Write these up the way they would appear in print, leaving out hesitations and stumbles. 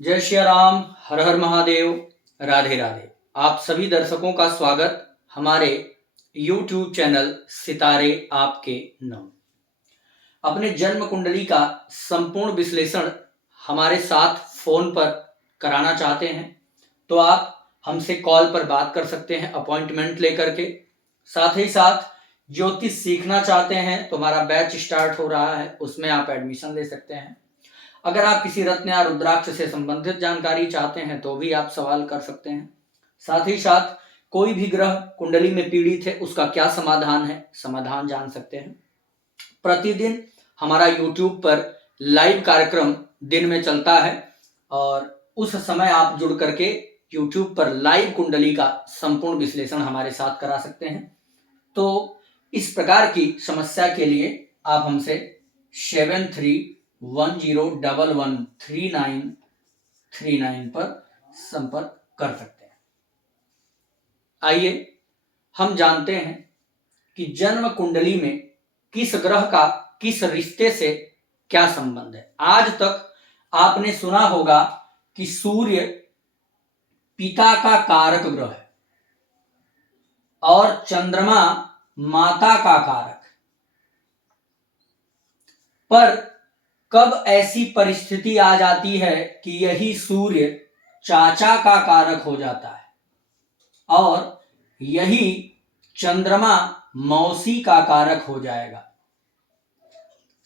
जय श्री राम, हर हर महादेव, राधे राधे। आप सभी दर्शकों का स्वागत हमारे YouTube चैनल सितारे आपके नाम। अपने जन्म कुंडली का संपूर्ण विश्लेषण हमारे साथ फोन पर कराना चाहते हैं तो आप हमसे कॉल पर बात कर सकते हैं अपॉइंटमेंट लेकर के। साथ ही साथ ज्योतिष सीखना चाहते हैं तो हमारा बैच स्टार्ट हो रहा है, उसमें आप एडमिशन ले सकते हैं। अगर आप किसी रत्न या रुद्राक्ष से संबंधित जानकारी चाहते हैं तो भी आप सवाल कर सकते हैं। साथ ही साथ कोई भी ग्रह कुंडली में पीड़ित है उसका क्या समाधान है, समाधान जान सकते हैं। प्रतिदिन हमारा YouTube पर लाइव कार्यक्रम दिन में चलता है और उस समय आप जुड़ करके YouTube पर लाइव कुंडली का संपूर्ण विश्लेषण हमारे साथ करा सकते हैं। तो इस प्रकार की समस्या के लिए आप हमसे 7310113939 पर संपर्क कर सकते हैं। आइए हम जानते हैं कि जन्म कुंडली में किस ग्रह का किस रिश्ते से क्या संबंध है। आज तक आपने सुना होगा कि सूर्य पिता का कारक ग्रह है और चंद्रमा माता का कारक। पर कब ऐसी परिस्थिति आ जाती है कि यही सूर्य चाचा का कारक हो जाता है और यही चंद्रमा मौसी का कारक हो जाएगा।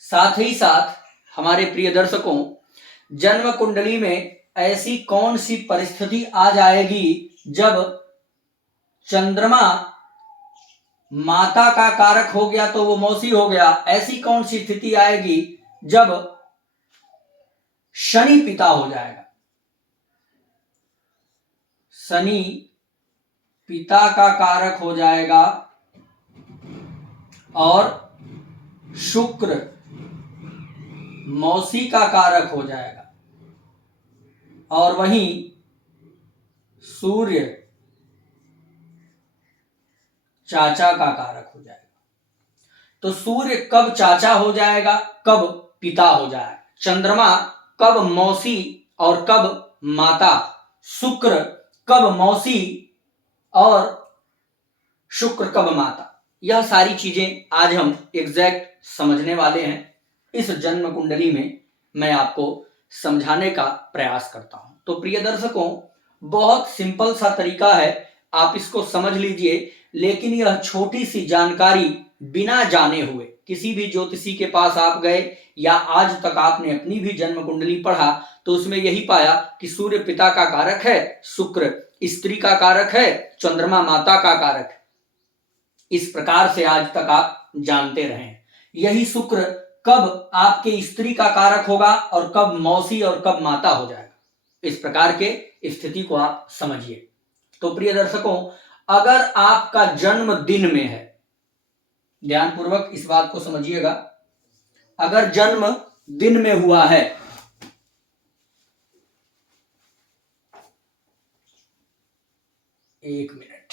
साथ ही साथ हमारे प्रिय दर्शकों, जन्म कुंडली में ऐसी कौन सी परिस्थिति आ जाएगी जब चंद्रमा माता का कारक हो गया तो वो मौसी हो गया। ऐसी कौन सी स्थिति आएगी जब शनि पिता हो जाएगा। शनि पिता का कारक हो जाएगा और शुक्र मौसी का कारक हो जाएगा और वहीं सूर्य चाचा का कारक हो जाएगा। तो सूर्य कब चाचा हो जाएगा, कब पिता हो जाएगा, चंद्रमा कब मौसी और कब माता, शुक्र कब मौसी और शुक्र कब माता, यह सारी चीजें आज हम एग्जैक्ट समझने वाले हैं। इस जन्म कुंडली में मैं आपको समझाने का प्रयास करता हूं। तो प्रिय दर्शकों, बहुत सिंपल सा तरीका है, आप इसको समझ लीजिए। लेकिन यह छोटी सी जानकारी बिना जाने हुए किसी भी ज्योतिषी के पास आप गए या आज तक आपने अपनी भी जन्म कुंडली पढ़ा तो उसमें यही पाया कि सूर्य पिता का कारक है, शुक्र स्त्री का कारक है, चंद्रमा माता का कारक है। इस प्रकार से आज तक आप जानते रहे। यही शुक्र कब आपके स्त्री का कारक होगा और कब मौसी और कब माता हो जाएगा, इस प्रकार के स्थिति को आप समझिए। तो प्रिय दर्शकों, अगर आपका जन्म दिन में है, ध्यानपूर्वक इस बात को समझिएगा, अगर जन्म दिन में हुआ है एक मिनट,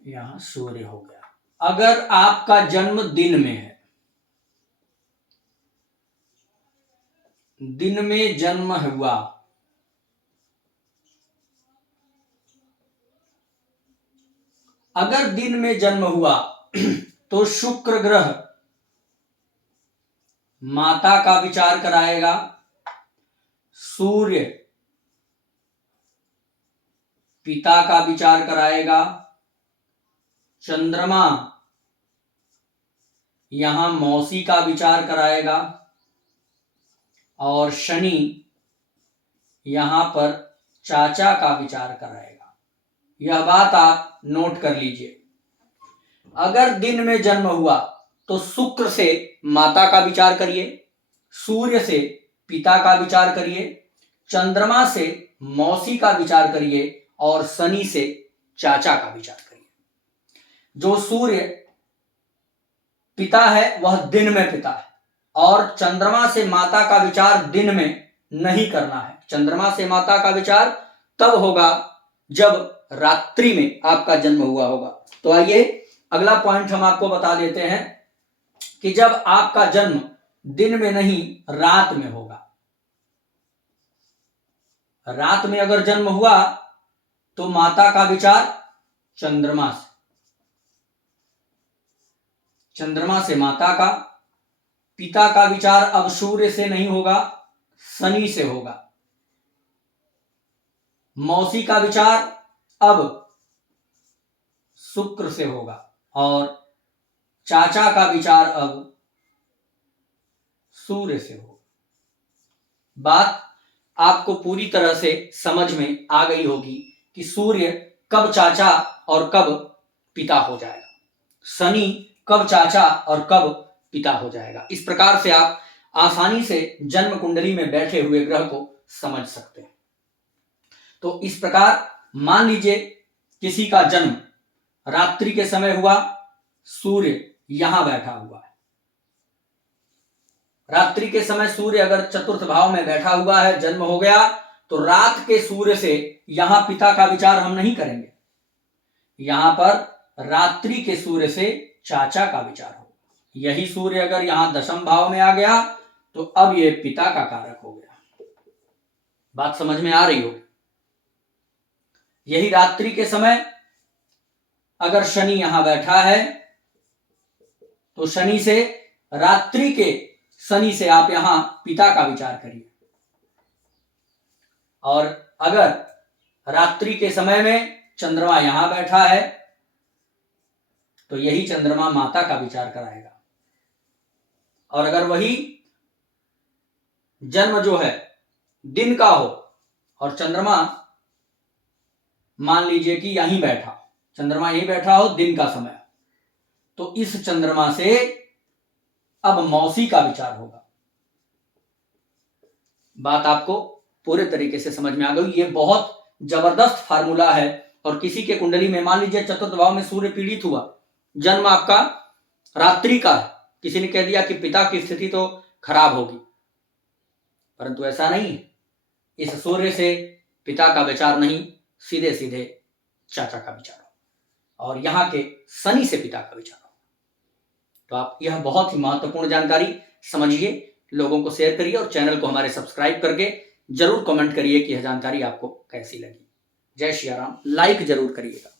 यहां सूर्य हो गया। अगर आपका जन्म दिन में है, दिन में जन्म हुआ, अगर दिन में जन्म हुआ तो शुक्र ग्रह माता का विचार कराएगा, सूर्य पिता का विचार कराएगा, चंद्रमा यहां मौसी का विचार कराएगा और शनि यहां पर चाचा का विचार कराएगा। यह बात आप नोट कर लीजिए। अगर दिन में जन्म हुआ तो शुक्र से माता का विचार करिए, सूर्य से पिता का विचार करिए, चंद्रमा से मौसी का विचार करिए और शनि से चाचा का विचार करिए। जो सूर्य पिता है वह दिन में पिता है और चंद्रमा से माता का विचार दिन में नहीं करना है। चंद्रमा से माता का विचार तब होगा जब रात्रि में आपका जन्म हुआ होगा। तो आइए अगला पॉइंट हम आपको बता देते हैं कि जब आपका जन्म दिन में नहीं रात में होगा। रात में अगर जन्म हुआ तो माता का विचार चंद्रमा से, चंद्रमा से माता का। पिता का विचार अब सूर्य से नहीं होगा, शनि से होगा। मौसी का विचार अब शुक्र से होगा और चाचा का विचार अब सूर्य से होगा। बात आपको पूरी तरह से समझ में आ गई होगी कि सूर्य कब चाचा और कब पिता हो जाएगा, शनि कब चाचा और कब पिता हो जाएगा। इस प्रकार से आप आसानी से जन्म कुंडली में बैठे हुए ग्रह को समझ सकते हैं। तो इस प्रकार मान लीजिए किसी का जन्म रात्रि के समय हुआ, सूर्य यहां बैठा हुआ है। रात्रि के समय सूर्य अगर चतुर्थ भाव में बैठा हुआ है, जन्म हो गया, तो रात के सूर्य से यहां पिता का विचार हम नहीं करेंगे। यहां पर रात्रि के सूर्य से चाचा का विचार होगा। यही सूर्य अगर यहां दशम भाव में आ गया तो अब ये पिता का कारक हो गया। बात समझ में आ रही होगी। यही रात्रि के समय अगर शनि यहां बैठा है तो शनि से, रात्रि के शनि से आप यहां पिता का विचार करिए। और अगर रात्रि के समय में चंद्रमा यहां बैठा है तो यही चंद्रमा माता का विचार कराएगा। और अगर वही जन्म जो है दिन का हो और चंद्रमा मान लीजिए कि यहीं बैठा, चंद्रमा यहीं बैठा हो दिन का समय, तो इस चंद्रमा से अब मौसी का विचार होगा। बात आपको पूरे तरीके से समझ में आ गई। ये बहुत जबरदस्त फार्मूला है। और किसी के कुंडली में मान लीजिए चतुर्थ भाव में सूर्य पीड़ित हुआ, जन्म आपका रात्रि का है, किसी ने कह दिया कि पिता की स्थिति तो खराब होगी, परंतु ऐसा नहीं है। इस सूर्य से पिता का विचार नहीं, सीधे सीधे चाचा का विचार हो, और यहां के शनि से पिता का विचार हो। तो आप यह बहुत ही महत्वपूर्ण जानकारी समझिए, लोगों को शेयर करिए और चैनल को हमारे सब्सक्राइब करके जरूर कमेंट करिए कि यह जानकारी आपको कैसी लगी। जय श्री राम। लाइक जरूर करिएगा।